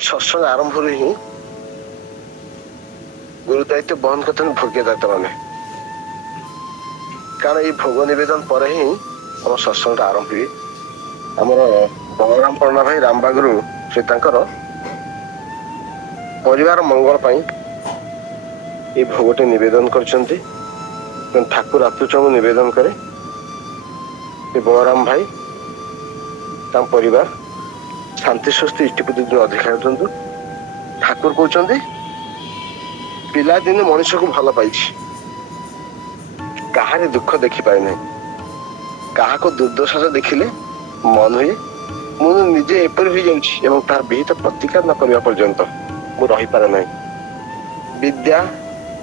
सत्संग आरंभ ही गुरु दायित्व बहन करते भोग्य दायित्व मैंने कारण ये भोग नवेदन पर ही आम सत्संग आरंभ हुए। आमर बलराम पण्डा भाई रामबा गुरु से परिवार मंगल पाई ये भोगटे निवेदन करछंती। ठाकुर आतुचंग निवेदन करे बलराम भाई परिवार शांति स्वस्ति इष्टपति अधिकार दिंतु। ठाकुर कहते पिला दिन मनुष्य को भल पाई कहार दुख देखी पाए ना क्या दुर्दशा देखिले मन हुए मुझे निजे एपरी हो जाऊँ तार विहित प्रतिकार न करने पर्यंत मु रही पारे ना। विद्या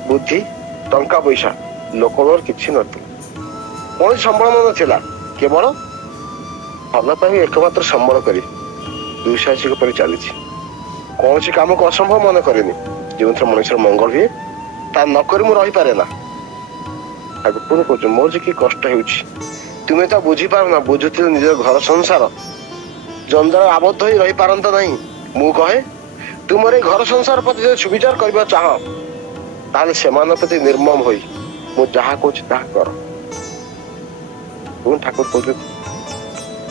बुद्धि टंका पैसा लोक किसी न कौन संबल नाला केवल भल पाई एकमात्र संबल कर दुशासिक पर चली कौन सी काम को असंभव मन करे जो मनुष्य मंगल हुए ता नक मु रही पारे ना। पुणी कह मोर जो कि कष्ट हो तुम्हें तो बुझी पार ना बुझुथ निज घर संसार जंजाल आबद्ध हो रही पारत ना। मु कहे तुम घर संसार प्रति सुविचार करने चाह ताले सेमान प्रति निर्मम हो जहा कह कर। ठाकुर कह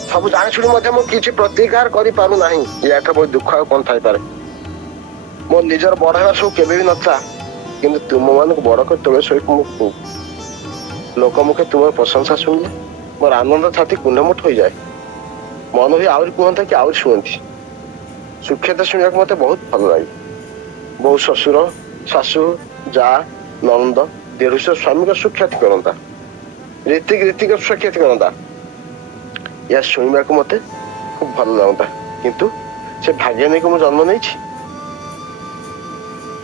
सब जानी शुणी किसी प्रतिकार कर पारू ना या बहुत दुख कौन थाई पारे मो निजर बढ़ावा सब केवे भी नथा कि तुम मान बड़ कर तले सहित लोक मुखे तुम प्रशंसा शुणिले मोर आनंद छाती कुंडमुठ हो जाए मन भी आहरी कहता कि आहरी शुणती सुख्यात शुणा मत बहुत भल लगे। बहु शशुर शाशु जा नंद देढ़ुश स्वामी का सुख्याति करता रीतिक रीतिक सुख्याति करता या शुणा को मत खूब भल लगता किंतु से भाग्य नहीं को मु जन्म नहीं।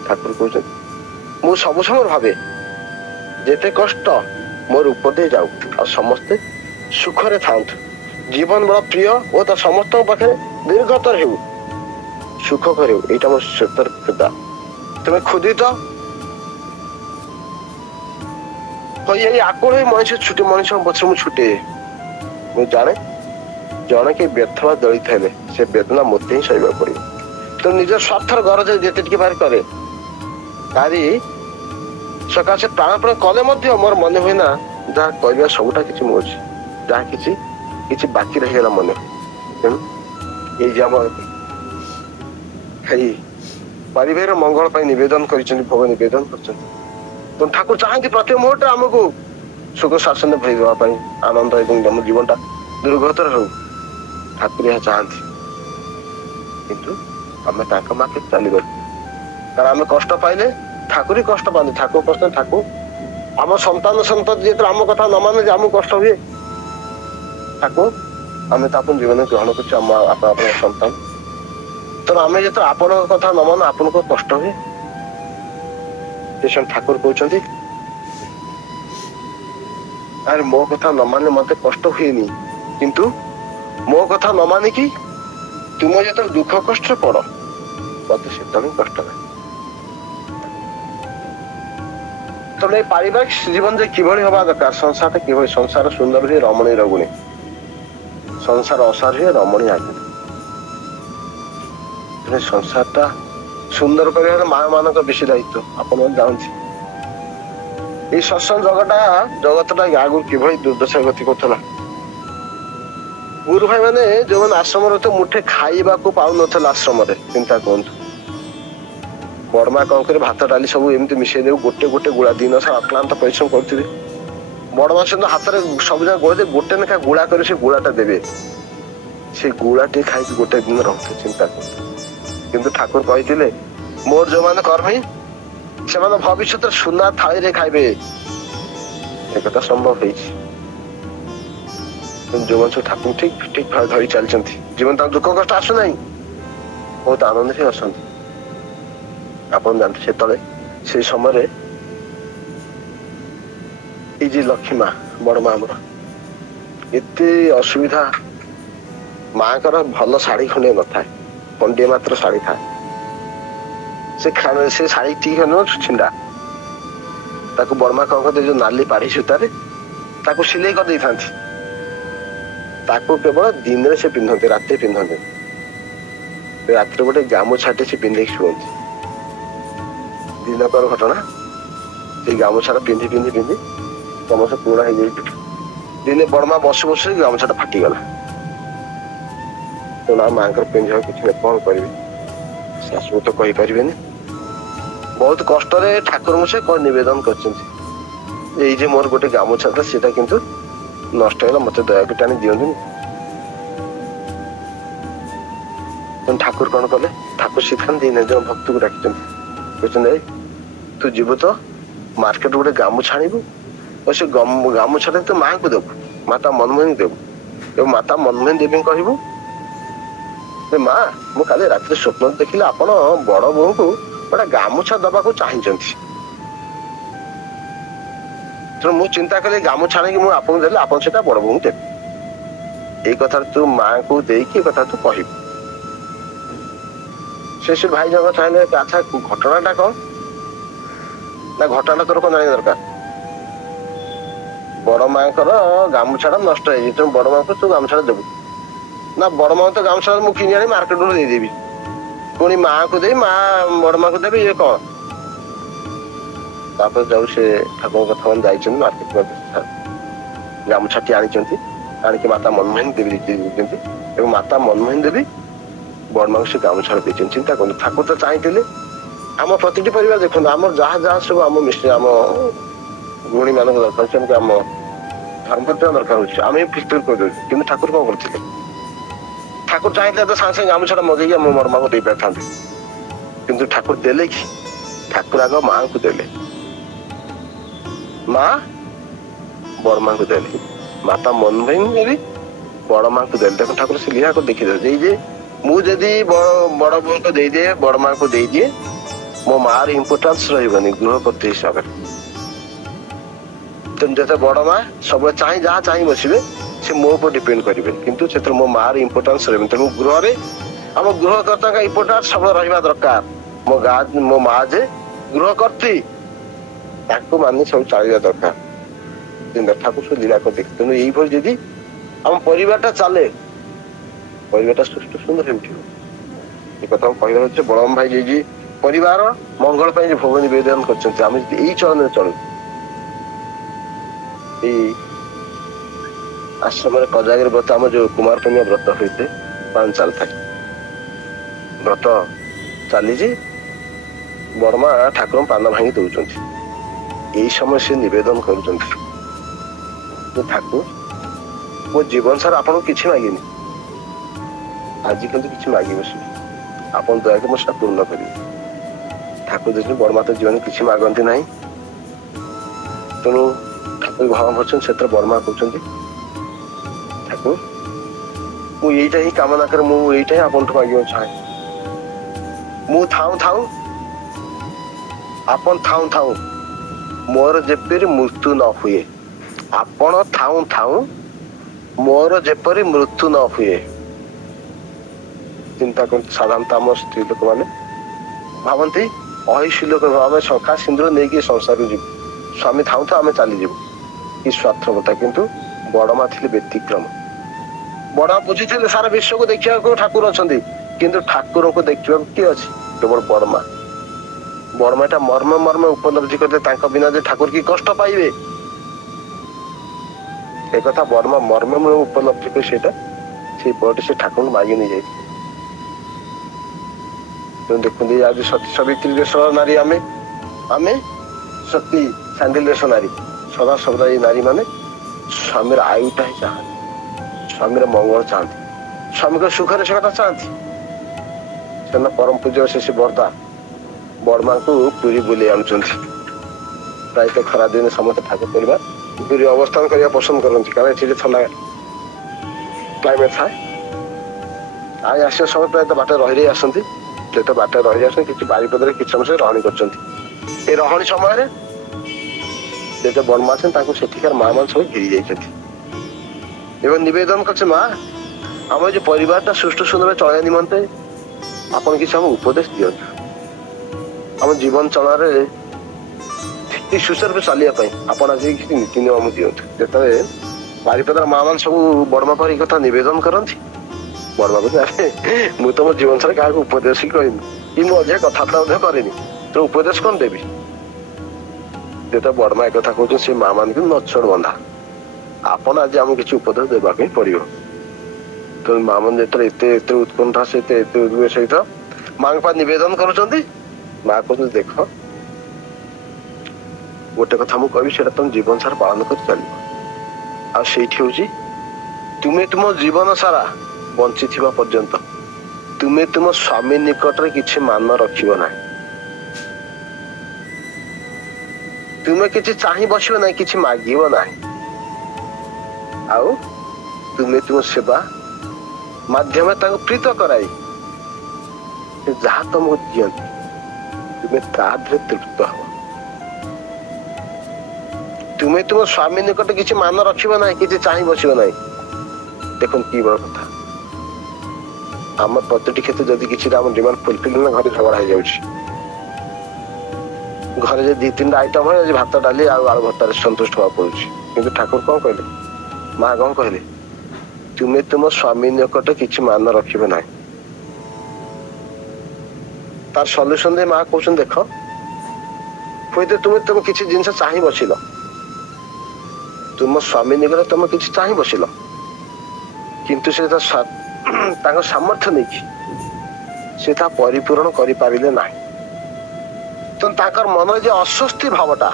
ठाकुर कहते मु सब समय भावे जेते कष्ट मोर उपदे जाऊ और समस्ते सुखरे थांतु जीवन बड़ा प्रिय और ता समस्त पाखे दीर्घतर हो सुख कर यहाँ मोर सतर्कता तुम्हें खुदी तो ये आकुल मनुष्य छुटे मनुष्य पक्ष मुझे छुटे मुझे जाने जड़े कि व्यर्थ दलित है से वेदना मत ही सहवाक पड़े तो निज स्वार्थर गरज जिते बाहर करे तारी सकाशे प्राणपण कले मोर मन हुए ना जहाँ कह सबुटा किसी मुझे जहाँ किसी बाकी रहीगला मन तेणु ये परिवार मंगल पर निवेदन कर भोग निवेदन कर तो ठाकुर चाहती प्रति मुहूर्त आमको सुख शासन भरवाई आनंद एवं जीवनटा दुर्गतर हो ठाकुर यह चाहती किंतु आम माके चली कारण आम कष्ट पाइले ठाकुर ही कष्ट पाते ठाकुर कष्ट ठाकुर आम संतान संतति जो आम कथा न माने आम कष्ट हुए ठाकुर आम तो जीवन ग्रहण कर संतान तो आम जो आपण कथा न मान आपन को कष्ट हुए ठाकुर कहते अरे मो कथा न माने मत कष्ट हुए किंतु मो कथा न मानिकी तुम जो दुख कष्ट पड़ मत से कष्ट है। तो पारिवारिक जीवन कि हवा दरकार संसार कि संसार सुंदर हुए रमणीय रगुणी संसार असार हुए रमणीय आगे संसारटा सुंदर कर माँ मान बेसी दायित्व आपण जानते ये सत्संग जगतटा आगु कि दुर्दशा गति करता गुरु भाई मैंने जो मैंने आश्रम तो मुठे खाइबा को पाऊ न आश्रम चिंता कहतु बड़मा कौन कर भात डाली सब एमती मिसई दे गोटे गोटे गुड़ा दिन सारा अक्लांत परिश्रम करते बड़मा से हाथ में सब जगह गोड़े गोटे लेखा गुड़ा कर गुड़ाटा देवे से गुड़ाटी खाई गोटे दिन रखते चिंता करते किंतु ठाकुर कहते मोर जो मैंने कर्मी से भविष्य सुना थाली रे खाइबे एक संभव हो जो मन सब ठाकुर ठीक ठीक भाव धरी चलती जीवन तक दुख कष्ट आसुना बहुत आनंद से आसती आप जानते से समय लक्ष्मी माँ बड़ माँ एत असुविधा माँ कर भल शाढ़ी खंडे न था खंडे मात्र शाढ़ी था से शाढ़ी ठीक न छिंडा ताकू बड़मा कौन करते जो नाली पाढ़ी सूतार ताकू सिलाई कर देता केवल दिन से पिंधते रात पिंधते ରାତିରେ ଗୋଟେ ଗାମୁଛାଟେ ସେ ପିନ୍ଧିକି ଶୁଅନ୍ତି। ଦିନକର ଘଟଣା, ସେଇ ଗାମୁଛାଟା ପିନ୍ଧି ପିନ୍ଧି ପିନ୍ଧି ସମସ୍ତେ ପୁରୁଣା ହେଇଯାଇଛି। ଦିନେ ବଡମା ବସୁ ବସୁ ଗାମୁଛାଟା ଫାଟିଗଲା। ତେଣୁ ଆଉ ମାଙ୍କର ପିନ୍ଧିବାକୁ କିଛି ନାହିଁ, କଣ କରିବି? ଶାଶୁ ତ କହିପାରିବେନି। ବହୁତ କଷ୍ଟରେ ଠାକୁରଙ୍କୁ ସେ କଣ ନିବେଦନ କରିଛନ୍ତି, ଏଇ ଯେ ମୋର ଗୋଟେ ଗାମୁଛା ଥିଲା ସେଟା କିନ୍ତୁ ନଷ୍ଟ ହେଇଗଲା, ମତେ ଦୟାକୁ ଟାଣି ଦିଅନ୍ତୁନି। ଠାକୁର କଣ କଲେ? ଠାକୁର ଶିଖାନ୍ତି ନିଜ ଭକ୍ତକୁ ଡାକିଛନ୍ତି, କହିଛନ୍ତି ଏଇ ତୁ ଯିବୁ ତ ମାର୍କେଟ ଗୋଟେ ଗାମୁଛା ଆଣିବୁ, ଆଉ ସେ ଗାମୁଛାଟା ତୁ ମାଙ୍କୁ ଦେବୁ, ମାତା ମନମୋହିନୀ ଦେବୁ। ଏବଂ ମାତା ମନମୋହିନୀ ଦେବୀଙ୍କୁ କହିବୁ, ମା ମୁଁ କାଲି ରାତିରେ ସ୍ୱପ୍ନ ଦେଖିଲି ଆପଣ ବଡ ବୋହୂଙ୍କୁ ଗୋଟେ ଗାମୁଛା ଦବାକୁ ଚାହିଁଛନ୍ତି। ତେଣୁ ମୁଁ ଚିନ୍ତା କଲି ଗାମୁଛା ଆଣିକି ମୁଁ ଆପଣଙ୍କୁ ଦେଲେ ଆପଣ ସେଟା ବଡ ବୋହୂଙ୍କୁ ଦେବେ। ଏଇ କଥା ତୁ ମାଙ୍କୁ ଦେଇକି ଏ କଥା ତୁ କହିବୁ। ସେ ଭାଇ ଜଣକ ଚାହିଁଲେ, ଆଚ୍ଛା ଘଟଣାଟା କଣ? ନା ଘଟଣାଟା ତୋର କଣ ଜାଣିବା ଦରକାର? ବଡ ମାଙ୍କର ଗାମୁଛାଟା ନଷ୍ଟ ହେଇଛି, ତେଣୁ ବଡ ମାଙ୍କୁ ତୁ ଗାମୁଛାଟା ଦେବୁ। ନା ବଡ ମାଙ୍କୁ ତ ଗାମୁଛା ମୁଁ କିଣି ଆଣି ମାର୍କେଟରୁ ଦେଇଦେବି, ପୁଣି ମାଙ୍କୁ ଦେବି, ମା ବଡ ମାଙ୍କୁ ଦେବି, ଇଏ କଣ? ତାପରେ ଯାଉ ସେ ଠାକୁରଙ୍କ କଥା ମାନେ ଯାଇଛନ୍ତି ମାର୍କେଟ, ଗାମୁଛାଟି ଆଣିଛନ୍ତି, ଆଣିକି ମାତା ମନମୋହିନୀ ଦେବୀ ଦେଇଛନ୍ତି ଏବଂ ମାତା ମନମୋହିନୀ ଦେବୀ ବଡମାଙ୍କୁ ସେ ଗାମୁଛା ଦେଇଛନ୍ତି। ଚିନ୍ତା କରନ୍ତୁ, ଠାକୁର ତ ଚାହିଁଥିଲେ ଆମ ପ୍ରତିଟି ପରିବାର, ଦେଖନ୍ତୁ ଆମର ଯାହା ଯାହା ସବୁ ଆମ ଆମ ଗୃହିଣୀ ମାନଙ୍କ ଦରକାର, ସେମିତି ଆମ ଧର୍ମପତ୍ନ ଦରକାର ହଉଛି, ଆମେ ଫିଲଫିଲ କରିଦଉଛୁ। କିନ୍ତୁ ଠାକୁର କଣ କରିଥିଲେ? ଠାକୁର ଚାହିଁଥିଲେ ତ ସାଙ୍ଗେ ସାଙ୍ଗେ ଗାମୁଛାଟା ମଗେଇକି ଆମ ବଡମାଙ୍କୁ ଦେଇପାରିଥାନ୍ତେ, କିନ୍ତୁ ଠାକୁର ଦେଲେ କି? ଠାକୁର ଆଗ ମାଙ୍କୁ ଦେଲେ, ମା ବଡମାଙ୍କୁ ଦେଲେ, ମାତା ମନମୋହିନୀ ଦେବୀ ବଡମାଙ୍କୁ ଦେଲେ। ଦେଖ ଠାକୁର ସେ ଲୀଳାକୁ ଦେଖିଦେଲେ, ଏଇ ଯେ ମୁଁ ଯଦି ବଡ ବୋହୂଙ୍କୁ ଦେଇଦିଏ, ବଡ ମାଙ୍କୁ ଦେଇଦିଏ, ମୋ ମାର ଇମ୍ପୋର୍ଟାନ୍ସ ରହିବନି ଗୃହପତି ହିସାବରେ। ତେଣୁ ଯେତେ ବଡ ମା ସବୁବେଳେ ଯାହା ଚାହିଁ ବସିବେ, ସେ ମୋ ଉପରେ ଡିପେଣ୍ଡ କରିବେ, କିନ୍ତୁ ସେଥିରେ ମୋ ମାର ଇମ୍ପୋର୍ଟାନ୍ସ ରହିବନି। ତେଣୁ ଗୃହରେ ଆମ ଗୃହକର୍ତ୍ତାଙ୍କ ଇମ୍ପୋର୍ଟାନ୍ସ ସବୁବେଳେ ରହିବା ଦରକାର। ମୋ ମା ଯେ ଗୃହକର୍ତ୍ରୀ, ତାକୁ ମାନି ସବୁ ଚାଲିବା ଦରକାର। ଠାକୁର ସବୁ ଲୀଳା କରି ଦେଖି, ତେଣୁ ଏଇଭଳି ଯଦି ଆମ ପରିବାରଟା ଚାଲେ, ପରିବାରଟା ସୁସ୍ଥ ସୁନ୍ଦର ହେଉଥିବ। ଏ କଥା କହିବାର ହচ্ছে ବଳରାମ ଭାଇ ଯେ ପରିବାର ମଙ୍ଗଳ ପାଇଁ ଯେ ଭୋଗ ନିବେଦନ କରିଛନ୍ତି, ଆମେ ଯଦି ଏଇ ଚଳନରେ ଚଳୁ, ଏଇ ଆଶ୍ରମରେ କଜାଗିରି ବ୍ରତ, ଆମର ଯୋଉ କୁମାର ପୂର୍ଣ୍ଣିମା ବ୍ରତ ହୋଇଥାଏ, ପାଳନ ଚାଲିଥାଏ, ବ୍ରତ ଚାଲିଛି, ବଡମା ଠାକୁରଙ୍କ ପାନ ଭାଙ୍ଗି ଦଉଛନ୍ତି। ଏଇ ସମୟ ସେ ନିବେଦନ କରୁଛନ୍ତି, ଠାକୁର ମୋ ଜୀବନ ସାରା ଆପଣଙ୍କୁ କିଛି ମାଗିନି, ଆଜି କିନ୍ତୁ କିଛି ମାଗି ବସିବି, ଆପଣ ଦୟାକରି ମୋ ସେଟା ପୂର୍ଣ୍ଣ କରିବେ। ଠାକୁର ଦେଖିଲେ ବଡମା ତ ଜୀବନ କିଛି ମାଗନ୍ତି ନାହିଁ, ତେଣୁ ଠାକୁର ଭାବନା କରୁଛନ୍ତି। ସେଥିରେ ବଡମା କହୁଛନ୍ତି, ଠାକୁର ମୁଁ ଏଇଟା ହିଁ କାମନା କରେ, ମୁଁ ଏଇଟା ହିଁ ଆପଣଠୁ ମାଗିବାକୁ ଚାହେଁ। ମୁଁ ଥାଉ ଆପଣ ଥାଉ ମୋର ଯେପରି ମୃତ୍ୟୁ ନ ହୁଏ, ଆପଣ ଥାଉ ମୋର ଯେପରି ମୃତ୍ୟୁ ନ ହୁଏ। ଚିନ୍ତା କରନ୍ତୁ, ସାଧାରଣତଃ ଆମ ସ୍ତ୍ରୀ ଲୋକମାନେ ଭାବନ୍ତି ଅହିଷୀ ଲୋକ, ଆମେ ଶଙ୍ଖା ସିନ୍ଦୁର ନେଇକି ସଂସାରକୁ ଯିବୁ, ସ୍ୱାମୀ ଥାଉ ଆମେ ଚାଲିଯିବୁ, କି ସ୍ୱାର୍ଥକତା। କିନ୍ତୁ ବଡମା ଥିଲେ ବ୍ୟତିକ୍ରମ। ବଡମା ବୁଝିଥିଲେ ସାରା ବିଶ୍ୱକୁ ଦେଖିବାକୁ ଠାକୁର ଅଛନ୍ତି, କିନ୍ତୁ ଠାକୁରଙ୍କୁ ଦେଖିବାକୁ କିଏ ଅଛି? କେବଳ ବଡମା। ବଡମା ଟା ମର୍ମ ଉପଲବ୍ଧି କରିଥିଲେ, ତାଙ୍କ ବିନା ଯେ ଠାକୁର କି କଷ୍ଟ ପାଇବେ, ଏକଥା ବଡମା ମର୍ମ ଉପଲବ୍ଧି କରି ସେଇଟା ସେଇ ପଟେ ସେ ଠାକୁରଙ୍କୁ ମାଗି ନେଇଯାଇଥିଲେ। ତେଣୁ ଦେଖନ୍ତୁ, ଆଜି ସତୀ ସାବିତ୍ରୀ ଦେଶର ନାରୀ, ଆମେ ସତୀ ସାଣ୍ଡିଲ ଦେଶ ନାରୀ, ସଦା ଏଇ ନାରୀ ମାନେ ସ୍ୱାମୀର ଆୟୁଟା ହିଁ ଚାହାନ୍ତି, ସ୍ୱାମୀର ମଙ୍ଗଳ ଚାହାନ୍ତି, ସ୍ୱାମୀଙ୍କ ସୁଖରେ ସେ କଥା ଚାହାନ୍ତି। ସେଦିନ ପରମ ପୂଜ୍ୟ ସେ ବର୍ଦ୍ଦା ବଡମାଙ୍କୁ ପୁରୀ ବୁଲେଇ ଆଣୁଛନ୍ତି। ପ୍ରାୟତଃ ଖରାଦିନେ ସମସ୍ତେ ଠାକୁର ପରିବାର ପୁରୀ ଅବସ୍ଥାନ କରିବା ପସନ୍ଦ କରନ୍ତି, କାରଣ ଏଠି ଥଣ୍ଡା କ୍ଲାଇମେଟ ଥାଏ। ଆସିବା ସମୟ ପ୍ରାୟତଃ ବାଟରେ ରହି ଆସନ୍ତି, ଯେତେ ବାଟରେ ରହି ଆସନ୍ତି, କିଛି ବାରିପଦରେ କିଛି ସମୟ ରହଣି କରିଛନ୍ତି। ଏ ରହଣି ସମୟରେ ଯେତେ ବଡମା ଅଛନ୍ତି, ତାଙ୍କୁ ସେଠିକାର ମା ମାନେ ସବୁ ଘିରି ଯାଇଛନ୍ତି ଏବଂ ନିବେଦନ କରୁছে, ମା ଆମ ଯୋଉ ପରିବାରଟା ସୁଷ୍ଠୁ ସୁନ୍ଦର ଚଳେଇବା ନିମନ୍ତେ ଆପଣ କିଛି ଆମ ଉପଦେଶ ଦିଅନ୍ତୁ, ଆମ ଜୀବନ ଚଳାରେ ସୁଚାରୁ ଚାଲିବା ପାଇଁ ଆପଣ ଆଜି କିଛି ନୀତି ନିୟମ ଦିଅନ୍ତୁ। ଯେତେବେଳେ ବାରିପଦାର ମା ମାନେ ସବୁ ବଡମା ପାଖରେ ଏ କଥା ନିବେଦନ କରନ୍ତି, ବଡ ବାବୁ ମୁଁ ତ ମୋ ଜୀବନ ସାରା କାହାକୁ ଉପଦେଶ ହିଁ କରିନି କି ମୁଁ ଅଧିକା କଥାବାର୍ତ୍ତା ମଧ୍ୟ କରିନି, ତ ଉପଦେଶ କଣ ଦେବି? ଯେତେବେଳେ ବଡ ମା କଥା କହୁଛନ୍ତି ସେ ମା ମାନଙ୍କୁ ନଛୋଡ ବନ୍ଧା, ଆପଣ ଆଜି ଆମକୁ କିଛି ଉପଦେଶ ଦେବାକୁ ହିଁ ପଡିବ। ତ ମା ମାନେ ଯେତେବେଳେ ଏତେ ଏତେ ଉତ୍କଣ୍ଠା ସହିତ ଏତେ ଉଦ୍ବେଗ ସହିତ ମାଙ୍କ ପାଖରେ ନିବେଦନ କରୁଛନ୍ତି, ମା କହୁଛନ୍ତି ଦେଖ ଗୋଟେ କଥା ମୁଁ କହିବି ସେଇଟା ତମ ଜୀବନ ସାରା ପାଳନ କରି ଚାଲିବ। ଆଉ ସେଇଠି ହଉଛି ତୁମେ ତୁମ ଜୀବନ ସାରା ବଞ୍ଚିଥିବା ପର୍ଯ୍ୟନ୍ତ ତୁମେ ତୁମ ସ୍ୱାମୀ ନିକଟରେ କିଛି ମାନ ରଖିବ ନାହିଁ। ତୁମେ କିଛି ଚାହିଁ ବସିବ ନାହିଁ, କିଛି ମାଗିବ ନାହିଁ। ଆଉ ତୁମେ ତୁମ ସେବା ମାଧ୍ୟମରେ ତାଙ୍କୁ ପ୍ରୀତ କରାଇ ଯାହା ତମକୁ ଦିଅନ୍ତି ତୁମେ ତା ଦେହରେ ତୃପ୍ତ ହବ। ତୁମେ ତୁମ ସ୍ୱାମୀ ନିକଟରେ କିଛି ମାନ ରଖିବ ନାହିଁ, କିଛି ଚାହିଁ ବସିବ ନାହିଁ। ଦେଖନ୍ତୁ କି ବଡ କଥା, ଆମ ପ୍ରତିଟି କ୍ଷେତ୍ରରେ ଯଦି କିଛି ଆମ ଡିମାଣ୍ଡ ଫୁଲଫିଲ ନା ଘରେ ଝଗଡା ହେଇଯାଉଛି। ଘରେ ଯଦି 2-3ଟା ଆଇଟମ ହୁଏ, ଆଜି ଭାତ ଡାଲି ଆଉ ଆଳୁ ଭର୍ତ୍ତାରେ ସନ୍ତୁଷ୍ଟ ହବାକୁ ପଡୁଛି। କିନ୍ତୁ ଠାକୁର କଣ କହିଲେ, ମା କଣ କହିଲେ, ତୁମେ ତୁମ ସ୍ୱାମୀ ନିକଟରେ କିଛି ମାନ ରଖିବ ନାହିଁ। ତାର ସଲ୍ୟୁସନ ଦେଇ ମା କହୁଛନ୍ତି ଦେଖ ହୁଏତ ତୁମେ କିଛି ଜିନିଷ ଚାହିଁ ବସିଲ, ତୁମ ସ୍ୱାମୀ ନିକଟରେ ତମେ କିଛି ଚାହିଁ ବସିଲ, କିନ୍ତୁ ସେ ତାଙ୍କ ସାମର୍ଥ୍ୟ ନେଇକି ସେ ତା ପରିପୂରଣ କରିପାରିଲେ ନାହିଁ। ତ ତାଙ୍କର ମନରେ ଯେ ଅସ୍ୱସ୍ତି ଭାବଟା,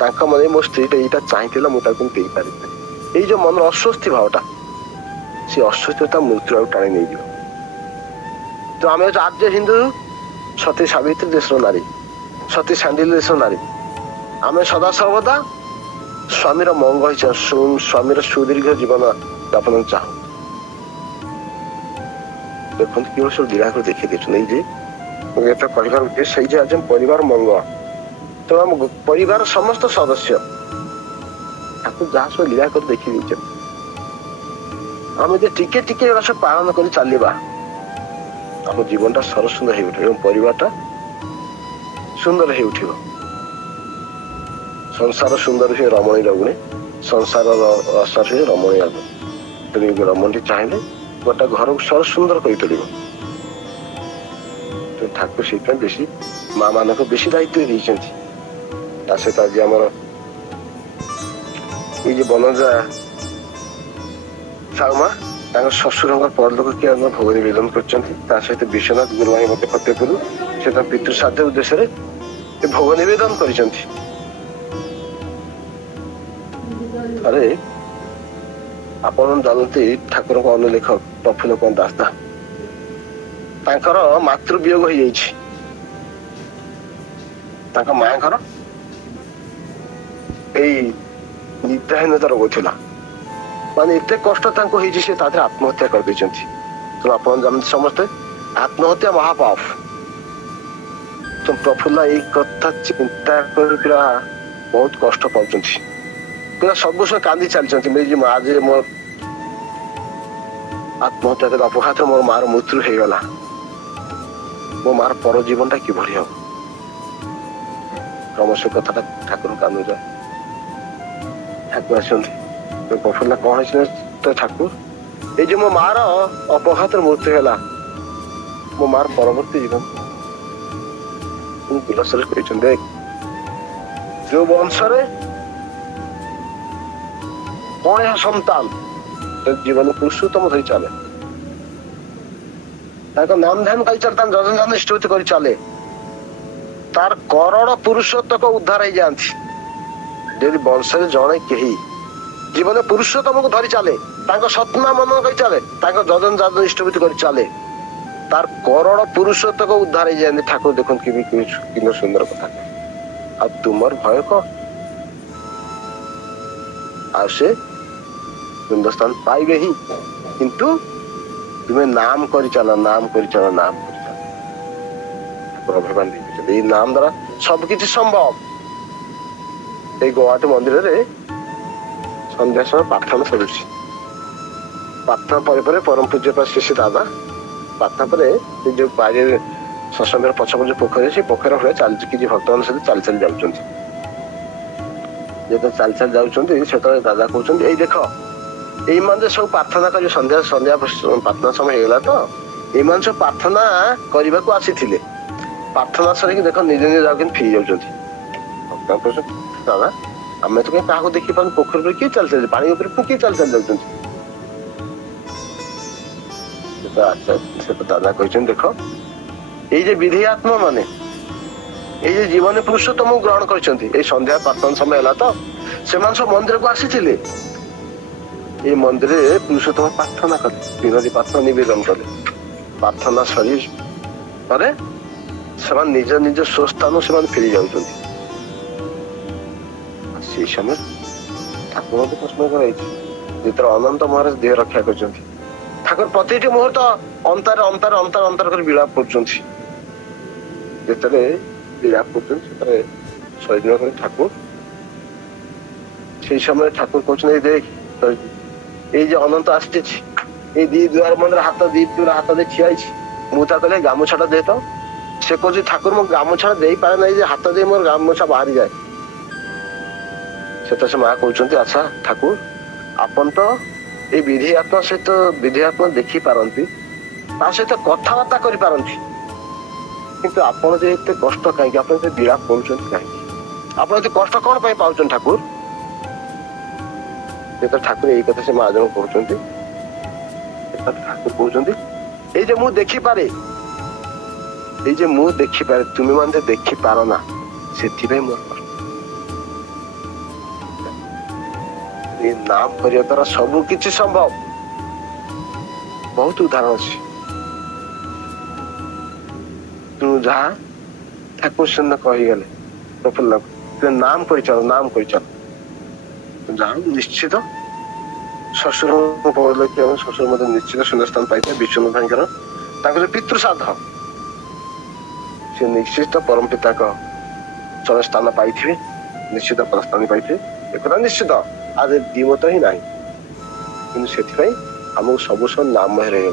ତାଙ୍କ ମନରେ ମୋ ସ୍ତ୍ରୀଟା ଏଇଟା ଚାହିଁଥିଲା ମୁଁ ତାକୁ ଦେଇପାରିବି, ଏଇ ଯୋଉ ମନର ଅସ୍ୱସ୍ତି ଭାବଟା, ସେ ଅସ୍ୱସ୍ତି ତା ମୃତ୍ୟୁ ଆଉ ଟାଣି ନେଇଯିବ। ତ ଆମେ ହଉଛି ଆର୍ଯ୍ୟ ହିନ୍ଦୁ ସତୀ ସାବିତ୍ରୀ ଦେଶର ନାରୀ, ସତୀ ସାଣ୍ଡିଲ ଦେଶର ନାରୀ। ଆମେ ସଦା ସର୍ବଦା ସ୍ୱାମୀର ମଙ୍ଗଳ ଚାହୁଁ, ସ୍ୱାମୀର ସୁଦୀର୍ଘ ଜୀବନ ଯାପନ ଚାହୁଁ। ଦେଖନ୍ତୁ କିଭଳି ସବୁ ଲୀଳା କରି ଦେଖେଇ ଦେଇଛନ୍ତି। ଏଇ ଯେ ଏଟା କହିବାର ଉଦ୍ଦେଶ୍ୟ ସେଇ ଯେ ଆଜି ପରିବାର ମଙ୍ଗଳ, ତେଣୁ ଆମ ପରିବାର ସମସ୍ତ ସଦସ୍ୟ ତାକୁ ଯାହା ସବୁ ଲୀଳା କରି ଦେଖେଇ ଦେଇଛନ୍ତି, ଆମେ ଯଦି ଟିକେ ଟିକେ ଏଗୁଡା ସବୁ ପାଳନ କରି ଚାଲିବା, ଆମ ଜୀବନଟା ସରସୁନ୍ଦର ହେଇ ଉଠିବ ଏବଂ ପରିବାରଟା ସୁନ୍ଦର ହେଇ ଉଠିବ। ସଂସାର ସୁନ୍ଦର ହୁଏ ରମଣୀ ରଗୁଣୀ, ସଂସାର ରସ ହୁଏ ରମଣୀ ରଗୁଣୀ। ତେଣୁ ରମଣୀଟି ଚାହିଁଲେ ଗୋଟେ ଘରକୁ ସୁନ୍ଦର କରି ତୋଳିବ। ଠାକୁର ସେଇଥିପାଇଁ ବେଶୀ ମା ମାନଙ୍କୁ ବେଶୀ ଦାୟିତ୍ୱ ଦେଇଛନ୍ତି। ତା ସହିତ ଆଜି ଆମର ଏଇ ଯେ ବନଜା ସାଉମା ତାଙ୍କ ଶ୍ୱଶୁରଙ୍କ ପରଲୋକ କିଏ ଭୋଗ ନିବେଦନ କରିଛନ୍ତି। ତା ସହିତ ବିଶ୍ୱନାଥ ଗୁରୁଭାଇ ମଧ୍ୟ ଫତେପୁର ସେ ତାଙ୍କ ପିତୃ ଶ୍ରାଦ୍ଧ ଉଦ୍ଦେଶ୍ୟରେ ଭୋଗ ନିବେଦନ କରିଛନ୍ତି। ଆରେ ଆପଣ ଜାଣନ୍ତି ଠାକୁରଙ୍କ ଅନୁଲେଖ ପ୍ରଫୁଲ୍ଲ କୁମାର ଦାସ ତାଙ୍କର ମାତୃ ବିୟୋଗ ହେଇଯାଇଛି। ତାଙ୍କ ମାଙ୍କର ଏଇ ନିଦ୍ରାହୀନତା ରୋଗ ଥିଲା, ମାନେ ଏତେ କଷ୍ଟ ତାଙ୍କୁ ହେଇଛି ସେ ତା ଦେହରେ ଆତ୍ମହତ୍ୟା କରିଦେଇଛନ୍ତି। ତେଣୁ ଆପଣ ଜାଣନ୍ତି ସମସ୍ତେ ଆତ୍ମହତ୍ୟା ମହାପାପ। ତ ପ୍ରଫୁଲ୍ଲ ଏଇ କଥା ଚିନ୍ତା କରି ପୁରା ବହୁତ କଷ୍ଟ ପାଉଛନ୍ତି, ପୁରା ସବୁ ସମୟ କାନ୍ଦି ଚାଲିଛନ୍ତି। ମା ଯେ ମୋ ଆତ୍ମହତ୍ୟା ଦେଲା, ଅପଘାତରେ ମୋର ମାର ମୃତ୍ୟୁ ହେଇଗଲା, ମୋ ମାର ପର ଜୀବନଟା କିଭଳି ହବ। କ୍ରମଶ କଥାଟା ଠାକୁର କାନ୍ଦୁଛ। ଠାକୁର ଆସନ୍ତି ପ୍ରଫୁଲ୍ଲ କଣ ହେଇଛି ତ ଠାକୁର ଏଇ ଯେ ମୋ ମାର ଅପଘାତରେ ମୃତ୍ୟୁ ହେଲା, ମୋ ମାର ପରବର୍ତ୍ତୀ ଜୀବନ ବିଲସରେ କହିଛନ୍ତି। ଯୋଉ ବଂଶରେ କଣ ସନ୍ତାନ ଜୀବନ ପୁରୁଷୋତ୍ତମ ଧରି ଚାଲେ, ତାଙ୍କ ନାମ ଧ୍ୟାନ କରି ଚାଲେ, ତାଙ୍କ ଯଜନ ଇଷ୍ଟଭୂତି କରି ଚାଲେ, ତାର କରୋଡ଼ ପୁରୁଷୋତ୍ତକ ଉଦ୍ଧାର ହେଇଯାଆନ୍ତି। ଯଦି ବଂଶରେ ଜଣେ କେହି ଜୀବନ ପୁରୁଷୋତ୍ତମକୁ ଧରି ଚାଲେ, ତାଙ୍କ ସତ୍ନା ମନନ କରି ଚାଲେ, ତାଙ୍କ ଯଜନ ଯାଜନ ଇଷ୍ଟଭୂତି କରି ଚାଲେ, ତାର କରୋଡ଼ ପୁରୁଷୋତ୍ତକ ଉଦ୍ଧାର ହେଇଯାଆନ୍ତି। ଠାକୁର ଦେଖନ୍ତୁ କିନ୍ତୁ ସୁନ୍ଦର କଥା। ଆଉ ତୁମର ଭୟ କଣ? ଆଉ ସେ ସ୍ଥାନ ପାଇବେ ହିଁ, କିନ୍ତୁ ତୁମେ ନାମ କରିଚାଲ, ନାମ କରିଚାଲ, ନାମ କରିଚାଲ। ଅଭିମାନ ଦେଇଛନ୍ତି ଏଇ ନାମ ଦ୍ୱାରା ସବୁ କିଛି ସମ୍ଭବ। ଏଇ ଗୌହାଟୀ ମନ୍ଦିରରେ ସନ୍ଧ୍ୟା ସମୟ ପ୍ରାର୍ଥନା ସରୁଛି। ପ୍ରାର୍ଥନା ପରେ ପରେ ପରମ ପୂଜ୍ୟ ଶ୍ରୀ ଶ୍ରୀ ଦାଦା ପ୍ରାର୍ଥନା ପରେ ଯୋଉ ବାରିରେ ସତ୍ସଙ୍ଗର ପଛପଟେ ଯୋଉ ପୋଖରୀ, ସେ ପୋଖରୀ ଭଳିଆ ଚାଲିଛି କିଛି ଭକ୍ତମାନଙ୍କ ସହିତ ଚାଲି ଚାଲି ଯାଉଛନ୍ତି। ଯେତେବେଳେ ଚାଲି ଚାଲି ଯାଉଛନ୍ତି ସେତେବେଳେ ଦାଦା କହୁଛନ୍ତି ଏଇ ଦେଖ ଏଇମାନେ ସବୁ ପ୍ରାର୍ଥନା କରି ସନ୍ଧ୍ୟା ପ୍ରାର୍ଥନା ସମୟ ହେଇଗଲା ତ ଏମାନେ ସବୁ ପ୍ରାର୍ଥନା କରିବାକୁ ଆସିଥିଲେ। ପ୍ରାର୍ଥନା ସରିକି ଦେଖ ନିଜେ ନିଜେ ଯାଉଛନ୍ତି ଫେରି ଯାଉଛନ୍ତି। ଦାଦା ଆମେ ତ କାହିଁ କାହାକୁ ଦେଖିପାରୁନୁ, ପୋଖରୀ ଉପରେ କିଏ ଚାଲି ଚାଲି, ପାଣି ଉପରେ କିଏ ଚାଲି ଚାଲି ଯାଉଛନ୍ତି। ସେ ଦାଦା କହିଛନ୍ତି ଦେଖ ଏଇ ଯେ ବିଧେୟ ଆତ୍ମା ମାନେ ଏଇ ଯେ ଜୀବନ ପୁରୁଷୋତ୍ତମକୁ ଗ୍ରହଣ କରିଛନ୍ତି, ଏଇ ସନ୍ଧ୍ୟା ପ୍ରାର୍ଥନା ସମୟ ହେଲା ତ ସେମାନେ ସବୁ ମନ୍ଦିରକୁ ଆସିଥିଲେ। ଏଇ ମନ୍ଦିରରେ ପୁରୁଷୋତ୍ତମ ପ୍ରାର୍ଥନା କଲେ, ବିନୋଦୀ ପ୍ରାର୍ଥନା ନିବେଦନ କଲେ। ପ୍ରାର୍ଥନା ସରି ପରେ ସେମାନେ ନିଜ ନିଜ ସ୍ୱସ୍ଥାନ ସେମାନେ ଫେରି ଯାଉଛନ୍ତି। ସେଇ ସମୟ ଠାକୁର ମଧ୍ୟ ପ୍ରଶ୍ନ କରାଯାଇଛି, ଯେତେବେଳେ ଅନନ୍ତ ମହାରାଜ ଦେହ ରକ୍ଷା କରିଛନ୍ତି, ଠାକୁର ପ୍ରତିଟି ମୁହୂର୍ତ୍ତ ଅନ୍ତାର ଅନ୍ତାର ଅନ୍ତାର ଅନ୍ତାର କରି ବିଳାପ କରୁଛନ୍ତି। ଯେତେବେଳେ ବିଳାପ କରୁଛନ୍ତି ସେତେବେଳେ ଶହୀଦ କରି ଠାକୁର ସେଇ ସମୟରେ ଠାକୁର କହୁଛନ୍ତି ଦେଖ ଏଇ ଯେ ଅନନ୍ତ ଆସିଛି, ଏଇ ଦି ଦୁଆର ମନ୍ଦିର ହାତ ଦେଇ ଠିଆ ହେଇଛି, ମୁଁ ତା କହିଲେ ଗାମୁଛାଟା ଦେ ତ। ସେ କହୁଛି ଠାକୁର ମୁଁ ଗାମୁଛାଟା ଦେଇପାରେ ନାହିଁ, ଯେ ହାତ ଦେଇ ମୋର ଗାମୁଛା ବାହାରିଯାଏ। ସେଟା ସେ ମା କହୁଛନ୍ତି ଆଚ୍ଛା ଠାକୁର ଆପଣ ତ ଏଇ ବିଧି ଆତ୍ମା ସହିତ ବିଧି ଆତ୍ମା ଦେଖିପାରନ୍ତି, ତା ସହିତ କଥାବାର୍ତ୍ତା କରିପାରନ୍ତି, କିନ୍ତୁ ଆପଣ ଯେ ଏତେ କଷ୍ଟ କାହିଁକି, ଆପଣ ଏତେ ବିଳାପ କରୁଛନ୍ତି କାହିଁକି, ଆପଣ ଏତେ କଷ୍ଟ କଣ ପାଇଁ ପାଉଛନ୍ତି ଠାକୁର। ଯେତେବେଳେ ଠାକୁର ଏଇ କଥା ସେ ମା ଜଣ କହୁଛନ୍ତି, ଠାକୁର କହୁଛନ୍ତି ଏଇ ଯେ ମୁଁ ଦେଖିପାରେ, ଏଇ ଯେ ମୁଁ ଦେଖିପାରେ, ତୁମେ ମାନେ ଦେଖିପାର ନା, ସେଥିପାଇଁ ମୋର କଷ୍ଟ। ଏଇ ନାମ କରିବା ଦ୍ୱାରା ସବୁ କିଛି ସମ୍ଭବ। ବହୁତ ଉଦାହରଣ ଅଛି। ତୁ ଯାହା ଠାକୁର ସିନା କହିଗଲେ ପ୍ରଫୁଲ୍ଲ ନାମ କରିଚାଲ, ନାମ କରିଚାଲ, ଯାହା ନିଶ୍ଚିତ ଶ୍ୱଶୁର ଶ୍ୱଶୁର ମଧ୍ୟ ନିଶ୍ଚିତ ସୁନ୍ଦର ସ୍ଥାନ ପାଇଥାଏ। ବିଶ୍ୱନାଥ ଭାଇଙ୍କର ତାଙ୍କର ପିତୃ ସାଧ ସେ ନିଶ୍ଚିତ ପରମ ପିତାଙ୍କ ଚରଣ ସ୍ଥାନ ପାଇଥିବେ, ନିଶ୍ଚିତ ପ୍ରସ୍ଥାନ ପାଇଥିବେ, ଏକଥା ନିଶ୍ଚିତ। ଆଜ ଦ୍ୱିମତ ହିଁ ନାହିଁ, କିନ୍ତୁ ସେଥିପାଇଁ ଆମକୁ ସବୁ ସବୁ ନାମମୟ ରହିବ।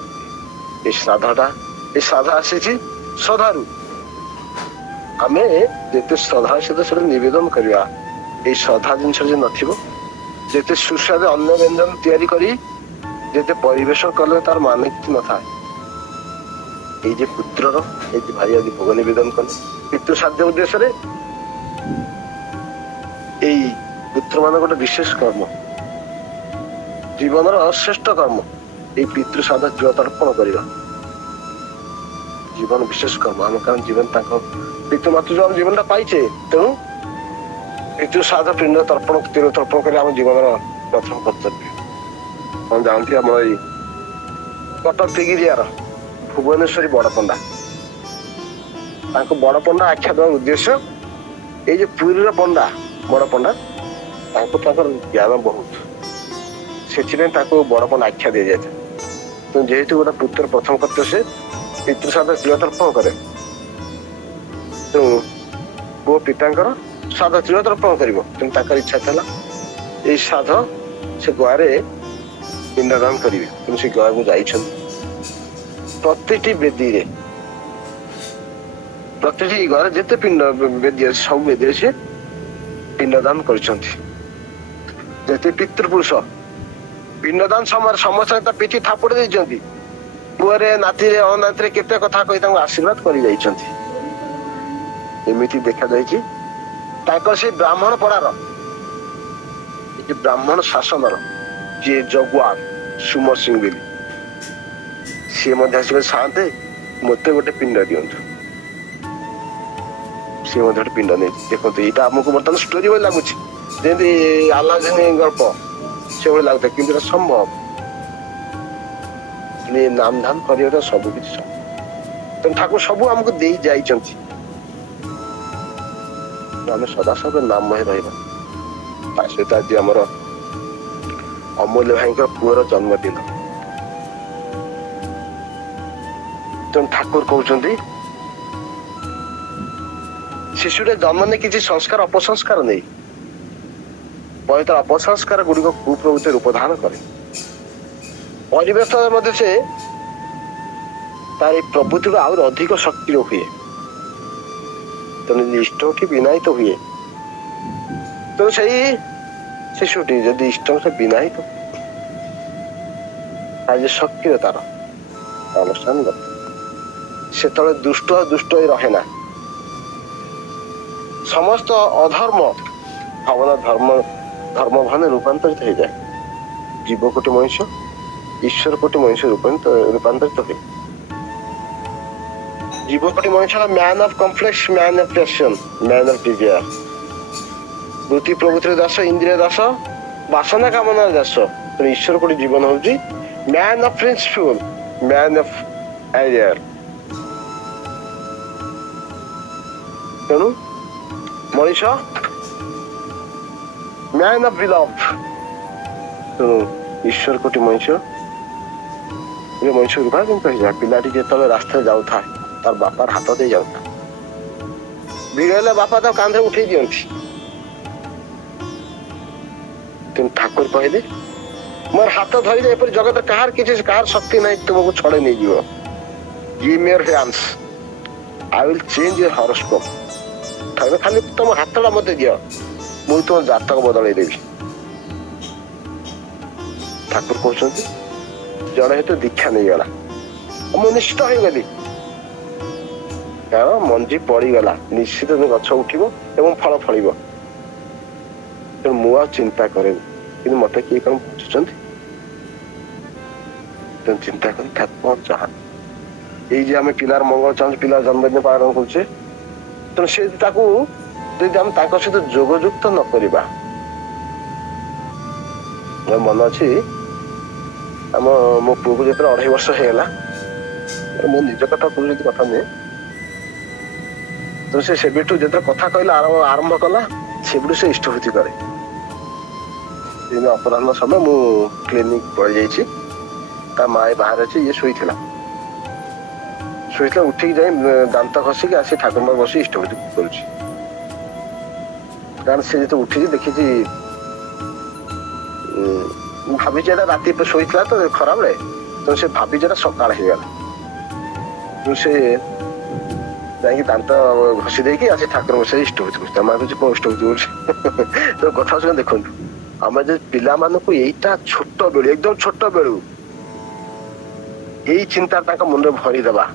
ଏଇ ଶ୍ରାଦ୍ଧଟା ଏଇ ଶ୍ରାଦ୍ଧ ଆସିଛି ଶ୍ରଦ୍ଧାରୁ, ଆମେ ଯେତେ ଶ୍ରଦ୍ଧା ସହିତ ସେଟା ନିବେଦନ କରିବା। ଏଇ ଶ୍ରଦ୍ଧା ଜିନିଷ ଯେ ନଥିବ, ଯେତେ ସୁସ୍ୱାଦୁ ଅନ୍ନ ବ୍ୟଞ୍ଜନ ତିଆରି କରି ଯେତେ ପରିବେଷଣ କଲେ ତାର ମାନେ କିଛି ନଥାଏ। ଏଇ ଯେ ପୁତ୍ରର ଏଇ ଯେ ଭାଇ ଆଦି ଭୋଗ ନିବେଦନ କଲେ ପିତୃ ସାଧ୍ୟ ଉଦ୍ଦେଶ୍ୟରେ, ଏଇ ପୁତ୍ର ମାନଙ୍କ ଗୋଟେ ବିଶେଷ କର୍ମ, ଜୀବନର ଶ୍ରେଷ୍ଠ କର୍ମ, ଏଇ ପିତୃ ସାଧ ଜୀବ ତର୍ପଣ କରିବା ଜୀବନ ବିଶେଷ କର୍ମ। ଆମ କାରଣ ଜୀବନ ତାଙ୍କ ପିତୃ ମାତୃ ଯୋଉ ଆମ ଜୀବନଟା ପାଇଛେ, ତେଣୁ ପିତୃ ସାଧ ପିଣ୍ଡ ତର୍ପଣ କରିବା ଆମ ଜୀବନର ପ୍ରଥମ କର୍ତ୍ତବ୍ୟ। ଆପଣ ଜାଣନ୍ତି ଆମର ଏଇ କଟକ ତିଗିରିଆର ଭୁବନେଶ୍ୱରୀ ବଡ ପଣ୍ଡା, ତାଙ୍କୁ ବଡ ପଣ୍ଡା ଆଖ୍ୟା ଦେବା ଉଦ୍ଦେଶ୍ୟ, ଏଇ ଯେ ପୁରୀର ପଣ୍ଡା ବଡ ପଣ୍ଡା ତାଙ୍କୁ ତାଙ୍କର ଜ୍ଞାନ ବହୁତ, ସେଥିପାଇଁ ତାଙ୍କୁ ବଡ ପଣ୍ଡା ଆଖ୍ୟା ଦିଆଯାଇଥାଏ। ତେଣୁ ଯେହେତୁ ଗୋଟେ ପୁତ୍ର ପ୍ରଥମ କର୍ତ୍ତବ୍ୟ ସେ ପିତୃ ସାଧ ତିଳ ତର୍ପଣ କରେ, ତେଣୁ ପୁଅ ପିତାଙ୍କର ସାଧ ତିଳ ତର୍ପଣ କରିବ। ତେଣୁ ତାଙ୍କର ଇଚ୍ଛା ଥିଲା ଏଇ ସାଧ ସେ ଗୁଆରେ ପିଣ୍ଡଦାନ କରିବେ। ତେଣୁ ସେ ଗୁଆକୁ ଯାଇଛନ୍ତି, ପ୍ରତିଟି ବେଦୀରେ ପ୍ରତିଟି ଘରେ ଯେତେ ପିଣ୍ଡ ବେଦୀ ଅଛି ସବୁ ବେଦୀରେ ସେ ପିଣ୍ଡଦାନ କରିଛନ୍ତି। ଯେତେ ପିତୃପୁରୁଷ ପିଣ୍ଡଦାନ ସମୟରେ ସମସ୍ତେ ତା ପିଠି ଥାପୁଡି ଦେଇଛନ୍ତି, ପୁଅରେ ନାତିରେ ଅନାତିରେ କେତେ କଥା କହି ତାଙ୍କୁ ଆଶୀର୍ବାଦ କରି ଯାଇଛନ୍ତି। ଏମିତି ଦେଖାଯାଇଛି ତାଙ୍କର ସେଇ ବ୍ରାହ୍ମଣ ପଡାର ବ୍ରାହ୍ମଣ ଶାସନର ଯିଏ ଜଗୁଆଳ ସୁମର ସିଂ ବୋଲି, ସିଏ ମଧ୍ୟ ଆସିବେ ସାନ୍ତେ ମତେ ଗୋଟେ ପିଣ୍ଡ ଦିଅନ୍ତୁ। ସିଏ ମଧ୍ୟ ଗୋଟେ ପିଣ୍ଡ ନେଇଛି। ଦେଖନ୍ତୁ ଏଇଟା ଆମକୁ ବର୍ତ୍ତମାନ ଷ୍ଟୋରି ଭଳି ଲାଗୁଛି, ଯେମିତି ଆଲାଦିନ ଗଳ୍ପ ସେଭଳି ଲାଗୁଥାଏ, କିନ୍ତୁ ଏଟା ସମ୍ଭବ। ନାମ ଧାମ କରିବା ସବୁ କିଛି ସମ୍ଭବ। ତେଣୁ ଠାକୁର ସବୁ ଆମକୁ ଦେଇ ଯାଇଛନ୍ତି, ଆମେ ସଦାସର୍ବଦା ନାମମୟ ରହିବା। ତା ସହିତ ଆଜି ଆମର ଅମୂଲ୍ୟ ଭାଇଙ୍କର ପୁଅର ଜନ୍ମଦିନ, ତେଣୁ ଠାକୁର କହୁଛନ୍ତି ଶିଶୁଟେ ଜନ୍ମ ନେଇ କିଛି ସଂସ୍କାର ଅପସଂସ୍କାର ନେଇ ପବିତ୍ର ଅପସଂସ୍କାର ଗୁଡିକ କୁପ୍ରବୃତ୍ତି ରୂପ ଧାରଣ କରେ। ପରିବେଶ ମଧ୍ୟ ସେ ତାର ଏଇ ପ୍ରବୃତ୍ତିରୁ ଆହୁରି ଅଧିକ ଶକ୍ତିର ହୁଏ। ତେଣୁ ଇଷ୍ଟ କି ବିନାୟିତ ହୁଏ, ତେଣୁ ସେଇ ଶିଶୁଟି ଯଦି ଇଷ୍ଟ ସେ ବିନାୟିତ, ଆଜି ଶକ୍ତିର ତାର ଅନୁଷ୍ଠାନ ସେତେବେଳେ ଦୁଷ୍ଟ ଦୁଷ୍ଟ ରହେ ନା। ସମସ୍ତ ଅଧର୍ମ ଭାବନା ଧର୍ମ ଭାବନା ରୂପାନ୍ତରିତ ହେଇଯାଏ। ଜୀବ କୋଟି ମଣିଷ ଈଶ୍ୱର କୋଟି ମଣିଷ ରୂପାନ୍ତରିତ ହୁଏ। ଜୀବ କୋଟି ମଣିଷ man of complex, man of passion, man of desire. ବୃତ୍ତି ପ୍ରବୃତ୍ତିର ଦାସ, ଇନ୍ଦ୍ରିୟ ଦାସ, ବାସନା କାମନାର ଦାସ। ତେଣୁ ଈଶ୍ୱର କୋଟି ଜୀବନ ହଉଛି man of principal, man of ideal. ତେଣୁ ମଣିଷ ମ୍ୟାନ୍ ଅଫ ବିଲଭଡ। ତେଣୁ ଈଶ୍ୱର କୋଟି ମଣିଷ ରୂପାନ୍ତରିତ ହେଇଯାଏ। ପିଲାଟି ଯେତେବେଳେ ରାସ୍ତାରେ ଯାଉଥାଏ ତାର ବାପାର ହାତ ଦେଇ ଯାଉଥାଏ, ଭିଡ଼ ହେଲେ ବାପା ତାକୁ କାନ୍ଧରେ ଉଠେଇ ଦିଅନ୍ତି। ତେଣୁ ଠାକୁର କହିଲେ ମୋର ହାତ ଧରିଲେ ଏପରି ଜଗତ କାହାର ଶକ୍ତି ନାହିଁ ତୁମକୁ ଛଡେଇ ନେଇଯିବ। Give me your hands, I will change your horoscope। ଖାଲି ତମ ହାତଟା ମତେ ଦିଅ, ମୁଁ ତୁମ ଜାତକ ବଦଳେଇ ଦେବି। ଠାକୁର କହୁଛନ୍ତି ଜଣେ ହେତୁ ଦୀକ୍ଷା ନେଇଗଲା, ମୁଁ ନିଶ୍ଚିତ ହେଇଗଲି, କାରଣ ମଞ୍ଜି ପଡିଗଲା, ନିଶ୍ଚିତ ଗଛ ଉଠିବ ଏବଂ ଫଳ ଫଳିବ। ତେଣୁ ମୁଁ ଆଉ ଚିନ୍ତା କରେନି, କିନ୍ତୁ ମତେ କିଏ କଣ ବୁଝୁଛନ୍ତି। ତେଣୁ ଚିନ୍ତା କରି ଠାକୁର ଚାହା ଏଇ ଯେ ଆମେ ପିଲାର ମଙ୍ଗଳ ଚାହୁଁଛୁ, ପିଲା ଜନ୍ମଦିନ ପାଳନ କରୁଛେ, ତେଣୁ ସେ ତାକୁ ଯଦି ଆମେ ତାଙ୍କ ସହିତ ଯୋଗଯୁକ୍ତ ନ କରିବା। ମନେ ଅଛି ମୋ ପୁଅକୁ ଯେତେବେଳେ 2.5 ବର୍ଷ ହେଇଗଲା, ମୁଁ ନିଜ କଥା କହୁଛି, ଯଦି କଥା ନୁହେଁ, ତ ସେ ସେବେଠୁ ଯେତେବେଳେ କଥା କହିଲା ଆରମ୍ଭ କଲା, ସେବେଠୁ ସେ ଇଷ୍ଟଭୂତି କରେ। ଦିନ ଅପରାହ୍ନ ସମୟ ମୁଁ କ୍ଲିନିକ ପଳେଇଯାଇଛି, ତା ମା ବାହାରେ ଅଛି, ଇଏ ଶୋଇଥିଲା, ଉଠିକି ଯାଇ ଦାନ୍ତ ଘଷିକି ଆସି ଠାକୁର ପାଖରେ ବସି ଇଷ୍ଟଭୂତି କରୁଛି। କାରଣ ସେ ଯେତେ ଉଠିକି ଦେଖିଛି, ଭାବିଛି ଏଟା ରାତି ଶୋଇଥିଲା ତ ଖରାବେଳେ, ତେଣୁ ସେ ଭାବିଛି ଏଟା ସକାଳ ହେଇଗଲା। ସେ ଯାଇକି ଦାନ୍ତ ଘଷି ଦେଇକି ଆସି ଠାକୁର ବସେଇ ଇଷ୍ଟଭୂତି କରୁଛି। ତା ମା କହୁଛି କଣ ଇଷ୍ଟଭୂତି କରୁଛି? ତ କଥା ହଉଛି ଦେଖନ୍ତୁ, ଆମେ ଯଦି ପିଲାମାନଙ୍କୁ ଏଇଟା ଛୋଟ ବେଳୁ, ଏକଦମ ଛୋଟ ବେଳୁ ଏଇ ଚିନ୍ତା ତାଙ୍କ ମୁଣ୍ଡରେ ଭରିଦେବା,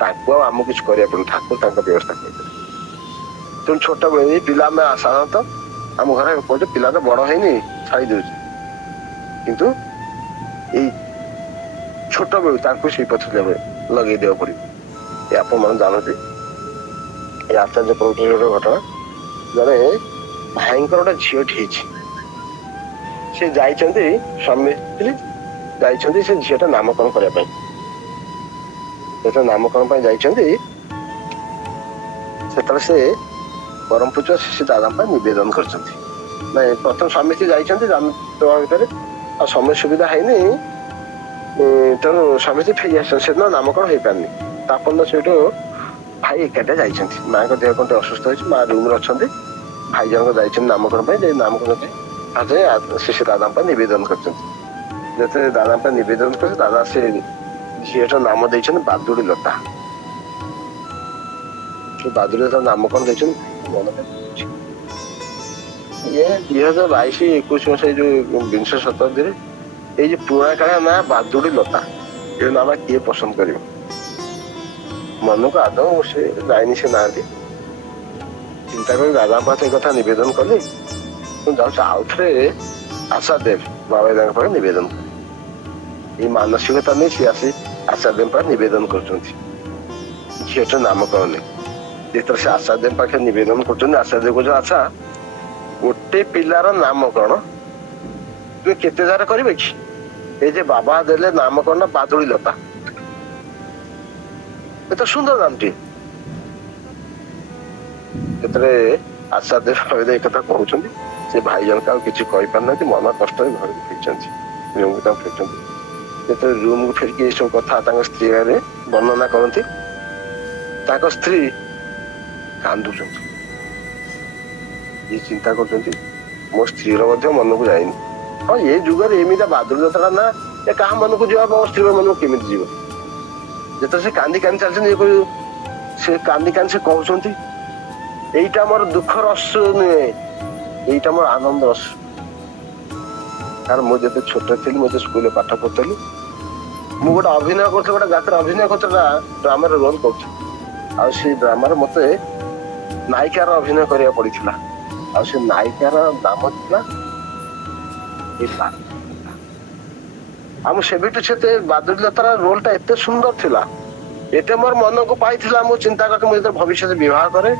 ତାଙ୍କୁ ଆଉ ଆମକୁ କିଛି କରିବା ପଡୁନି, ଠାକୁର ତାଙ୍କ ବ୍ୟବସ୍ଥା କରିଦେବେ। ତେଣୁ ଛୋଟବେଳେ ଏଇ ପିଲା ଆମେ ସାଧାରଣତଃ ଆମ ଘରେ କହୁଛେ ପିଲା ତ ବଡ ହେଇନି ଛାଡି ଦଉଛି, କିନ୍ତୁ ଏଇ ଛୋଟ ବେଳୁ ତାଙ୍କୁ ସେଇ ପଥରେ ଲଗେଇ ଦେବାକୁ ପଡିବ। ଏ ଆପଣ ମାନେ ଜାଣନ୍ତି, ଏ ଆଚାର୍ଯ୍ୟ ପ୍ରଭୁଙ୍କର ଗୋଟେ ଘଟଣା, ଜଣେ ଭାଇଙ୍କର ଗୋଟେ ଝିଅଟି ହେଇଛି, ସେ ଯାଇଛନ୍ତି ସ୍ୱାମୀ ସ୍ତ୍ରୀ ଯାଇଛନ୍ତି ସେ ଝିଅଟା ନାମକରଣ କରିବା ପାଇଁ। ଯେତେବେଳେ ନାମକରଣ ପାଇଁ ଯାଇଛନ୍ତି, ସେତେବେଳେ ସେ ପରମ ପୂଜ୍ୟ ସେ ଦାଦାଙ୍କ ପାଇଁ ନିବେଦନ କରିଛନ୍ତି। ନାଇଁ, ପ୍ରଥମ ସ୍ୱାମୀ ସ୍ତ୍ରୀ ଯାଇଛନ୍ତି ଭିତରେ, ଆଉ ସମୟ ସୁବିଧା ହେଇନି, ତେଣୁ ସ୍ୱାମୀ ସ୍ତ୍ରୀ ଫେରି ଆସିଛନ୍ତି। ସେଦିନ ନାମକରଣ ହେଇପାରିନି। ତାପର ସେଇଠୁ ଭାଇ ଏକାଠିଆ ଯାଇଛନ୍ତି, ମାଙ୍କ ଦେହ କଣ ଅସୁସ୍ଥ ହେଇଛି, ମା ରୁମରେ ଅଛନ୍ତି, ଭାଇ ଜଣକ ଯାଇଛନ୍ତି ନାମକରଣ ପାଇଁ। ନାମକରଣ ସେ ଦାଦାଙ୍କ ପାଇଁ ନିବେଦନ କରିଛନ୍ତି। ଯେତେବେଳେ ଦାଦାଙ୍କ ପାଇଁ ନିବେଦନ କରିছে, ଦାଦା ସେ ଝିଅର ନାମ ଦେଇଛନ୍ତି ବାଦୁଡି ଲତା। ବାଦୁଡି ଲତା ନାମକରଣ ଦେଇଛନ୍ତି। ଇଏ 2022-21 ମସିହା ଯୋଉ ବିଂଶ ଶତାବ୍ଦୀରେ ଏଇ ଯୋଉ ପୁରୁଣା କାଳିଆ ନାଁ ବାଦୁଡି ଲତା, ଏ ନାଁ କିଏ ପସନ୍ଦ କରିବ? ମନକୁ ଆଦୌ ସେ ଯାଇନି ସେ ନାହାନ୍ତି। ଚିନ୍ତା କରି ଦାଦାଙ୍କ ପାଖରେ ଏ କଥା ନିବେଦନ କଲି, ମୁଁ ଯାଉଛି ଆଉ ଥରେ ଆଶାଦେବ ବାବାଙ୍କ ପାଖରେ ନିବେଦନ କଲି। ଏଇ ମାନସିକତା ନେଇ ସେ ଆସି ଆଶାଦେବ ପାଖରେ ନିବେଦନ କରୁଛନ୍ତି ଝିଅଟା ନାମକରଣ ନେଇ। ଯେତେବେଳେ ସେ ଆଶାଦେବ ପାଖରେ ନିବେଦନ କରୁଛନ୍ତି, ଆଶାଦେବ କହୁଛନ୍ତି ଆଚ୍ଛା, ଗୋଟେ ପିଲାର ନାମକରଣ ତୁମେ କେତେ ଜାଗାରେ କରିବେ କି? এই যে বাবা দেলে নামকରଣ ବାଦୁଡି ଲତା, ଏତେ ସୁନ୍ଦର ନାମଟି। ଯେତେବେଳେ ଆଚାର୍ଯ୍ୟ ଏ କଥା କହୁଛନ୍ତି, ସେ ଭାଇ ଜଣକ ଆଉ କିଛି କହିପାରୁନାହାନ୍ତି, ମନ କଷ୍ଟରେ ଘରକୁ ଫେରିଛନ୍ତି, ରୁମକୁ ତାଙ୍କୁ ଫେରିଛନ୍ତି। ଯେତେବେଳେ ରୁମକୁ ଫେରିକି ଏସବୁ କଥା ତାଙ୍କ ସ୍ତ୍ରୀ ଆଗରେ ବର୍ଣ୍ଣନା କରନ୍ତି, ତାଙ୍କ ସ୍ତ୍ରୀ କାନ୍ଦୁଛନ୍ତି। ଇଏ ଚିନ୍ତା କରୁଛନ୍ତି ମୋ ସ୍ତ୍ରୀର ମଧ୍ୟ ମନକୁ ଯାଇନି। ହଁ, ଏ ଯୁଗରେ ଏମିତି ବାଦୁଡି ଲତା ନା ଏ କାହା ମନକୁ ଯିବ, ମୋ ସ୍ତ୍ରୀ ମନକୁ କେମିତି ଯିବ? ଯେତେବେଳେ ସେ କାନ୍ଦି କାନ୍ଦି ଚାଲିଛନ୍ତି, ସେ କାନ୍ଦି କାନ୍ଦି ସେ କହୁଛନ୍ତି ଏଇଟା ମୋର ଦୁଃଖର ଅଶ୍ରୁ ନୁହେଁ, ଏଇଟା ମୋର ଆନନ୍ଦର ଅଶ୍ରୁ। କାରଣ ମୁଁ ଯେତେ ଛୋଟ ଥିଲି ମୁଁ ସ୍କୁଲରେ ପାଠ ପଢୁଥିଲି ମୁଁ ଗୋଟେ ଅଭିନୟ କରୁଥିଲି ଗୋଟେ ଗାତରେ ଅଭିନୟ କରୁଥିଲା ଡ୍ରାମାରେ ରୋଲ କରୁଥିଲି ଆଉ ସେଇ ଡ୍ରାମାରେ ମତେ ନାୟିକାର ଅଭିନୟ କରିବାକୁ ପଡିଥିଲା ଆଉ ସେ ନାୟିକାର ନାମ ଥିଲା ଆଉ ମୁଁ ସେବେଠୁ ସେତେ ବାଦୁଡିଲତାର ରୋଲଟା ଏତେ ସୁନ୍ଦର ଥିଲା ଏତେ ମୋର ମନକୁ ପାଇଥିଲା ମୁଁ ଚିନ୍ତା କଲି ମୁଁ ଯେତେବେଳେ ଭବିଷ୍ୟତରେ ବିବାହ କରେ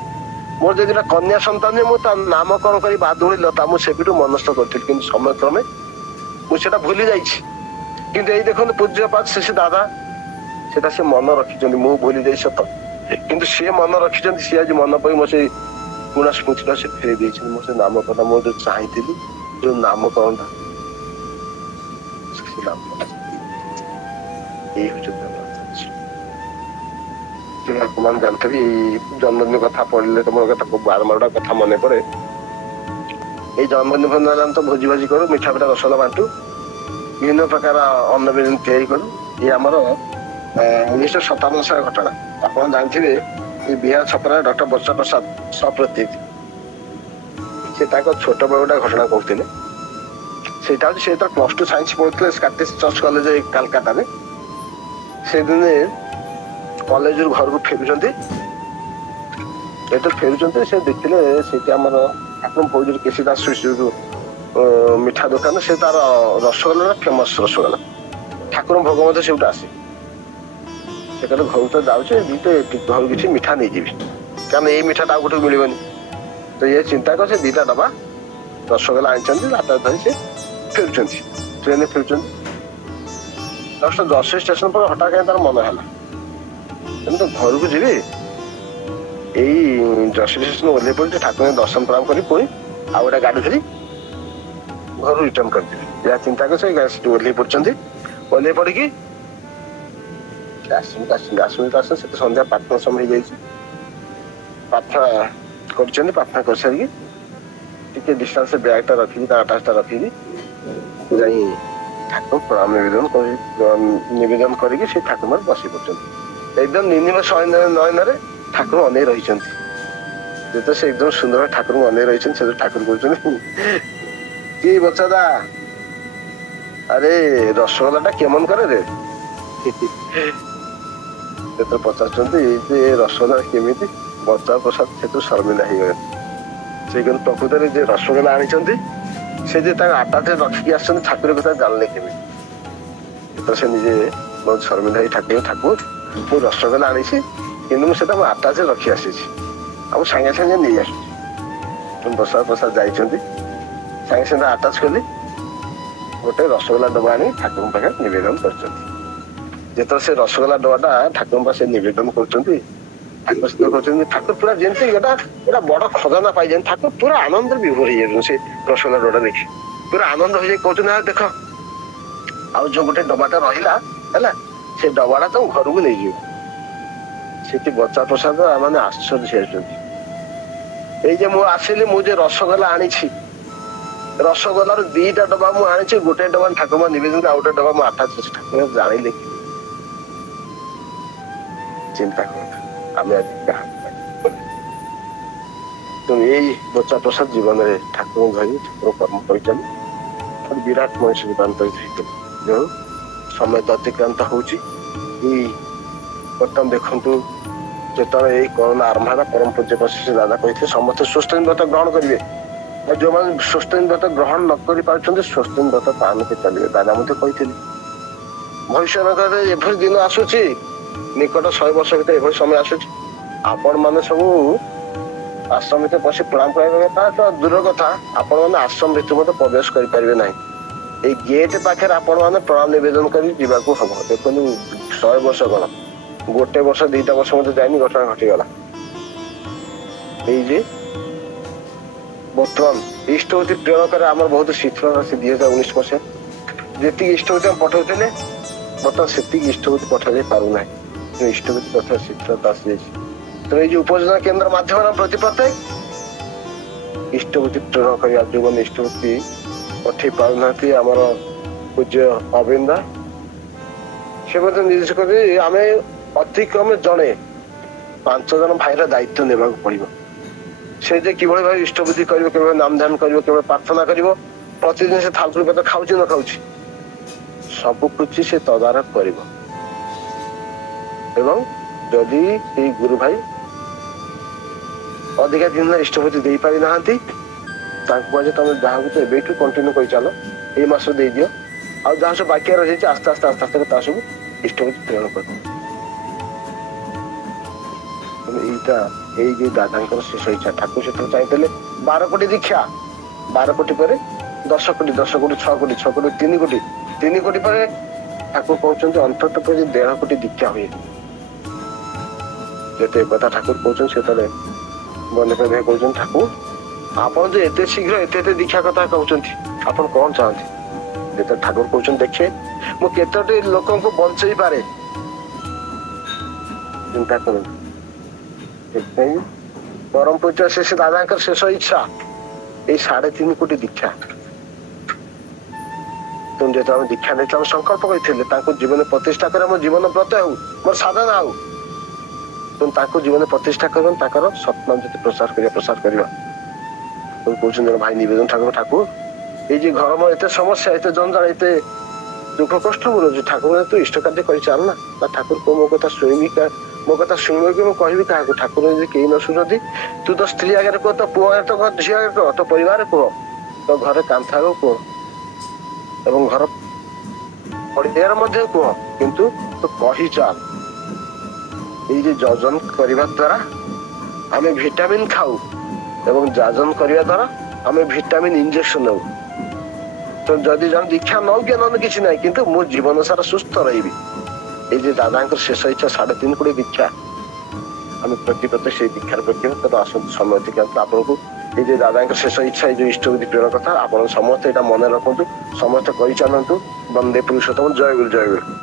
ମୋର ଯଦି ଗୋଟେ କନ୍ୟା ସନ୍ତାନ ମୁଁ ତା ନାମକରଣ କରି ବାଦୁଡିଲତା ମୁଁ ସେବେଠୁ ମନସ୍ଥ କରିଥିଲି କିନ୍ତୁ ସମୟ କ୍ରମେ ମୁଁ ସେଟା ଭୁଲି ଯାଇଛି କିନ୍ତୁ ଏଇ ଦେଖନ୍ତୁ ପୂଜ୍ୟପାତ ସେ ଦାଦା ସେଟା ସେ ମନ ରଖିଛନ୍ତି ମୁଁ ଭୁଲି ଯାଇ ସତ କିନ୍ତୁ ସିଏ ମନ ରଖିଛନ୍ତି ସିଏ ଆଜି ମନ ପାଇଁ ମୋ ସେଇ ପୁରୁଣା ସ୍ମୃତିଟା ସେ ଫେରି ଦେଇଛନ୍ତି ମୋ ସେ ନାମକରଣ ମୁଁ ଯୋଉ ଚାହିଁଥିଲି ଯୋଉ ନାମକରଣଟା ଏଇ ହଉଛି ଲୋକମାନେ ଜାଣିଥିବି ଜନ୍ମଦିନ କଥା ପଢିଲେ ତମର କଥା ବାରମ୍ବାର କଥା ମନେ ପଡେ ଏଇ ଜନ୍ମଦିନ ତ ଭୋଜି ଭାଜି କରୁ ମିଠା ପିଠା ରସଗୋଲା ବାଣ୍ଟୁ ବିଭିନ୍ନ ପ୍ରକାର ଅନ୍ନ ବ୍ୟଞ୍ଜନ ତିଆରି କରୁ ଇଏ ଆମର 1957 ମସିହା ଘଟଣା ଆପଣ ଜାଣିଥିବେ ଏ ବିହାର ଛପରା ଡକ୍ଟର ବର୍ଷା ପ୍ରସାଦ ସପ୍ରତୀକ ସେ ତାଙ୍କ ଛୋଟ ବେଳ ଗୋଟେ ଘଟଣା କହୁଥିଲେ ସେଇଟା ହଉଛି ସେ ଯେତେବେଳେ +2 ସାଇନ୍ସ ପଢୁଥିଲେ ସ୍କାଟିସ୍ ଚର୍ଚ୍ଚ କଲେଜ କାଲକାଟାରେ ସେଦିନେ କଲେଜରୁ ଘରକୁ ଫେରୁଛନ୍ତି ଯେତେବେଳେ ଫେରୁଛନ୍ତି ସେ ଦେଖିଲେ ସେଇଠି ଆମର ଆପଣ ଫୌଜରୀ କେଶୀ ଦାସ ମିଠା ଦୋକାନ ସେ ତାର ରସଗୋଲା ଫେମସ ରସଗୋଲା ଠାକୁରଙ୍କ ଭୋଗ ମଧ୍ୟ ସେଉଠୁ ଆସେ ସେ କହିଲେ ଘରକୁ ତ ଯାଉଛି ଘରୁ କିଛି ମିଠା ନେଇଯିବି କାରଣ ଏଇ ମିଠାଟା ଆଉ ଗୋଟେ ମିଳିବନି ତ ଇଏ ଚିନ୍ତା କରି ସେ 2ଟା ଡବା ରସଗୋଲା ଆଣିଛନ୍ତି ହାତରେ ଧରି ସେ ଫେରୁଛନ୍ତି ଟ୍ରେନରେ ଫେରୁଛନ୍ତି ଜଷ୍ଟ ଯଶୋର ଷ୍ଟେସନ ପରେ ହଠାତ୍ କାହିଁ ତାର ମନ ହେଲା ଏମିତି ଘରକୁ ଯିବି ଏଇ ଯଶୋର ଷ୍ଟେସନ ଓହ୍ଲେଇ ପଡିଛି ଠାକୁରଙ୍କୁ ଦର୍ଶନ ପ୍ରଣାମ କରି ପୁଣି ଆଉ ଗୋଟେ ଗାଡି ଧରି ଘରୁ ରିଟର୍ନ କରିଦେବି ଯାହା ଚିନ୍ତା କରି ସେଠି ଓହ୍ଲେଇ ପଡୁଛନ୍ତି ଓହ୍ଲେଇ ପଡିକି ଆସନ୍ତି ସେତେ ସନ୍ଧ୍ୟା ପ୍ରାର୍ଥନା ସମୟ ହେଇଯାଇଛି ପ୍ରାର୍ଥନା କରିଛନ୍ତି ପ୍ରାର୍ଥନା କରିସାରିକି ଟିକେ ଡିଷ୍ଟାନ୍ସ ବ୍ୟାଗଟା ରଖିକି ତା ଆଟାଚଟା ରଖିକି ଯାଇ ଠାକୁର ପ୍ରଣାମ ନିବେଦନ କରିକି ସେ ଠାକୁର ବସି ପଡୁଛନ୍ତି ଏକଦମ ନିର୍ନିମେଷ ନୟନରେ ଠାକୁର ଅନେଇ ରହିଛନ୍ତି ଯେତେ ସେ ଏକଦମ ସୁନ୍ଦର ଠାକୁରଙ୍କୁ ଅନେଇ ରହିଛନ୍ତି ସେତେ ଠାକୁର କହୁଛନ୍ତି କି ବଚାଦା ଆରେ ରସଗୋଲା ଟା କେମନ କରେ ରେ ଯେତେବେଳେ ପଚାରୁଛନ୍ତି ଯେ ରସଗୋଲା କେମିତି ବଚା ପ୍ରସାଦ ସେଠୁ ଶର୍ମିଲା ହେଇଗଲେ ସେ କିନ୍ତୁ ପ୍ରକୃତରେ ଯେ ରସଗୋଲା ଆଣିଛନ୍ତି ସେ ଯେ ତାଙ୍କ ଆଟାଚରେ ରଖିକି ଆସିଛନ୍ତି ଠାକୁର କଥା ଜାଣିଲେ କେମିତି ଯେତେବେଳେ ସେ ନିଜେ ବହୁତ ଶର୍ମିଲା ହେଇ ଠାକୁର ମୁଁ ରସଗୋଲା ଆଣିଛି କିନ୍ତୁ ମୁଁ ସେଟା ମୋ ଆଟାଚରେ ରଖି ଆସିଛି ଆଉ ସାଙ୍ଗେ ସାଙ୍ଗେ ନେଇ ଆସୁଛି ବସା ପ୍ରସାଦ ଯାଇଛନ୍ତି ସାଙ୍ଗେ ସାଙ୍ଗେ ଆଟାଚ କଲି ଗୋଟେ ରସଗୋଲା ଡବା ଆଣି ଠାକୁରଙ୍କ ପାଖରେ ନିବେଦନ କରିଛନ୍ତି ଯେତେବେଳେ ସେ ରସଗୋଲା ଡବାଟା ଠାକୁରଙ୍କ ପାଖରେ ନିବେଦନ କରୁଛନ୍ତି ଠାକୁର ସ୍ଥିର କରୁଛନ୍ତି ଠାକୁର ପୁରା ଯେମିତି ଏଟା ବଡ ଖଜାନା ପାଇଯାନ୍ତି ଠାକୁର ପୁରା ଆନନ୍ଦରେ ବିଭୋର ହେଇଯାଉଛନ୍ତି ସେ ରସଗୋଲା ଡବାଟା ଦେଖି ପୁରା ଆନନ୍ଦ ହେଇଯାଇ କହୁଛନ୍ତି ଦେଖ ଆଉ ଯୋଉ ଗୋଟେ ଡବାଟା ରହିଲା ହେଲା ସେ ଡବାଟା ତମ ଘରକୁ ନେଇଯିବ ସେଠି ବଚା ପ୍ରସାଦ ମାନେ ଆଶ୍ଚର୍ଯ୍ୟ ହେଇଯାଉଛନ୍ତି ଏଇ ଯେ ମୁଁ ଆସିଲି ମୁଁ ଯେ ରସଗୋଲା ଆଣିଛି ରସଗୋଲାର 2ଟା ଡବା ମୁଁ ଆଣିଛି ଗୋଟେ ଡବା ଠାକୁର ନିବେଦନ ଆଉ ଗୋଟେ ଡବା ମୁଁ ଆଟାଚ ଠାକୁର ଜାଣିଲେ ଚିନ୍ତା କରନ୍ତୁ ଆମେ ଆଜି ଏଇ ବଚା ପ୍ରସାଦ ଜୀବନରେ ଠାକୁରଙ୍କୁ ଧରି ଠାକୁର କର୍ମ କରିଛନ୍ତି ବିରାଟ ମଣିଷ ରୂପାନ୍ତରିତ ହେଇଥିଲେ ଯୋଉ ସମୟ ଅତିକ୍ରାନ୍ତ ହଉଛି ଏଇ ବର୍ତ୍ତମାନ ଦେଖନ୍ତୁ ଯେତେବେଳେ ଏଇ କରୋନା ଆରମ୍ଭ ହେଲା ପରମ ପୂଜ୍ୟ ବଶିଷ୍ଠ ଦାଦା କହିଥିଲେ ସମସ୍ତେ ସ୍ୱସ୍ତିନ ବ୍ରତ ଗ୍ରହଣ କରିବେ ଆଉ ଯୋଉମାନେ ସ୍ୱସ୍ତିନ ବ୍ରତ ଗ୍ରହଣ ନ କରିପାରୁଛନ୍ତି ସ୍ୱସ୍ତିନ ବ୍ରତ ପାଳନ କରି ଚାଲିବେ ଦାଦା ମଧ୍ୟ କହିଥିଲେ ଭବିଷ୍ୟତରେ ଏଭଳି ଦିନ ଆସୁଛି ନିକଟ 100 ବର୍ଷ ଭିତରେ ଏଭଳି ସମୟ ଆସୁଛି ଆପଣ ମାନେ ସବୁ ଆଶ୍ରମ ଭିତରେ ପଶି ପ୍ରଣାମ କରିବେ ତା ତ ଦୂର କଥା ଆପଣ ମାନେ ଆଶ୍ରମ ଭିତରୁ ମଧ୍ୟ ପ୍ରବେଶ କରିପାରିବେ ନାହିଁ ଏଇ ଗେଟ୍ ପାଖରେ ଆପଣ ମାନେ ପ୍ରଣାମ ନିବେଦନ କରି ଯିବାକୁ ହବ ଦେଖନ୍ତୁ 100 ବର୍ଷ ଗଲା ଗୋଟେ ବର୍ଷ 2ଟା ବର୍ଷ ମଧ୍ୟ ଯାଇନି ଘଟଣା ଘଟିଗଲା ଏଇ ଯେ ବର୍ତ୍ତମାନ ଇଷ୍ଟବତୀ ପ୍ରେରଣ କରି ଆମର ବହୁତ ଶିଥିଳ ଅଛି 2019 ମସିହା ଯେତିକି ଇଷ୍ଟବତୀ ଆମେ ପଠାଉଥିଲେ ବର୍ତ୍ତମାନ ସେତିକି ଇଷ୍ଟବତୀ ପଠାଯାଇ ପାରୁନାହିଁ ଇଷ୍ଟବତୀ କଥା ଶିଥିଳତା ଆସିଯାଇଛି ତେଣୁ ଏଇ ଯୋଉ ଉପଯୋଜନା କେନ୍ଦ୍ର ମାଧ୍ୟମରେ ପ୍ରତି ପ୍ରତ୍ୟେକ ଇଷ୍ଟବତୀ ପ୍ରେରଣ କରିବା ଯୋଉମାନେ ଇଷ୍ଟବତୀ ପଠେଇ ପାରୁନାହାନ୍ତି ଆମର ପୂଜ୍ୟ ଅବିନ୍ଦା ସେ ମଧ୍ୟ ନିର୍ଦ୍ଦେଶ କରି ଆମେ ଅତିକ୍ରମେ ଜଣେ 5 ଜଣ ଭାଇର ଦାୟିତ୍ୱ ନେବାକୁ ପଡିବ ସେ ଯେ କିଭଳି ଭାବେ ଇଷ୍ଟବୃଦ୍ଧି କରିବ କିଭଳି ନାମ ଧ୍ୟାନ କରିବ କିଭଳି ପ୍ରାର୍ଥନା କରିବ प्रतिदिन से थालकुड़ी पत्र खाऊची न खाऊची सब कुछ से तदारख करिब एवं जदि ये गुरु भाई अधिका दिन इष्टपति दे पारि नाहांती तांको तुम जहाँ तो एबेठू कंटिन्यू कर चल ये मास दे दियो आ जहाँ सब बाकी रही आस्ते आस्ते आस्ते आस्ते सब इष्टपति प्रेरण कर दादा शेष इच्छा ठाकुर से चाहिए 12 कोटी दीक्षा 12 कोटी पर 10 कोटी 10 कोटी 6 कोटी 6 कोटी 3 कोटी 3 कोटी पर ठाकुर कहते अंतत 1.5 कोटी दीक्षा हुए जो कथा ठाकुर कहते बने कहते ठाकुर आपन जो एते शीघ्र एते दीक्षा कथा कहते आपन कौन चाहते जो ठाकुर कहते देखे मु केतोटी लोकों को बंचई पारे चिंता कर परम पूज्य शेष दादा शेष इच्छा ये 3.5 कोटी दीक्षा तुम जो दीक्षा नहीं संकल्प करते जीवन प्रतिष्ठा कर मो जीवन व्रत हो मोर साधना हो तुम जीवन प्रतिष्ठा कर सत्नाम जो प्रसार करवा तुम कहते भाई निवेदन ठाकुर ठाकुर ये घर में एत समस्या एत जंजाल एत दुख कष्ट बोलो ठाकुर तू इष्ट कार्य कर चलना ठाकुर को मो कथा शुणी मो कथा शुण कि कहि क्या ठाकुर कहीं न शुणती तू तो स्त्री आगे कह तो पुआ तो कह झी आगे कह तो परिवार कह तो घर कांथा कह एवं घर पड़ियार मध्य कह किंतु तो कही चल ये जजन करने द्वारा आम विटामिन खाऊ एवं जाजन करने द्वारा आम विटामिन इंजेक्शन नौ तो जदि जन दीक्षा नौ कि न कि ना कि मो जीवन सारा सुस्थ रही ये दादा शेष इच्छा 3.5 कोटी दीक्षा आम प्रतिपत्ति से दीक्षार प्रति तो आसत समय आपको ये दादा शेष इच्छा ये इष्टविधि प्रेरण कथा आप समस्त यहाँ मन रखु समस्त कर चलतु वंदे पुरुषोत्तम जय गुरु जय गुरु।